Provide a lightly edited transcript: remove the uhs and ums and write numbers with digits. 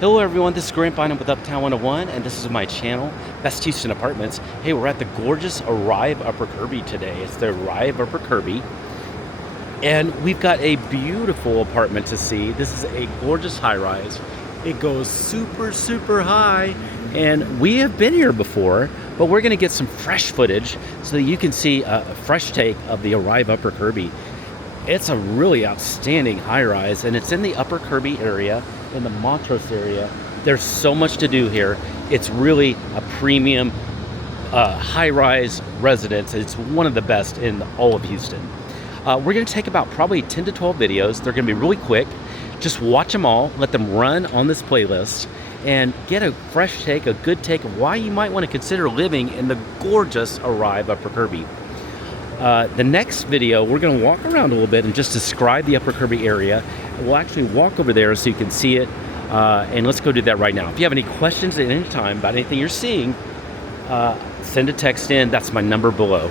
Hello everyone, this is Grant Bynum with Uptown 101, and this is my channel, Best Houston Apartments. Hey, we're at the gorgeous Arrive Upper Kirby today. It's the Arrive Upper Kirby. And we've got a beautiful apartment to see. This is a gorgeous high-rise. It goes super, super high. And we have been here before, but we're gonna get some fresh footage so that you can see a fresh take of the Arrive Upper Kirby. It's a really outstanding high-rise, and it's in the Upper Kirby area, in the Montrose area. There's so much to do here. It's really a premium high-rise residence. It's one of the best in all of Houston. We're gonna take about probably 10 to 12 videos. They're gonna be really quick. Just watch them all, let them run on this playlist, and get a fresh take, a good take of why you might want to consider living in the gorgeous Arrive Upper Kirby. The next video, we're going to walk around a little bit and just describe the Upper Kirby area. We'll actually walk over there so you can see it, and let's go do that right now. If you have any questions at any time about anything you're seeing, send a text in. That's my number below.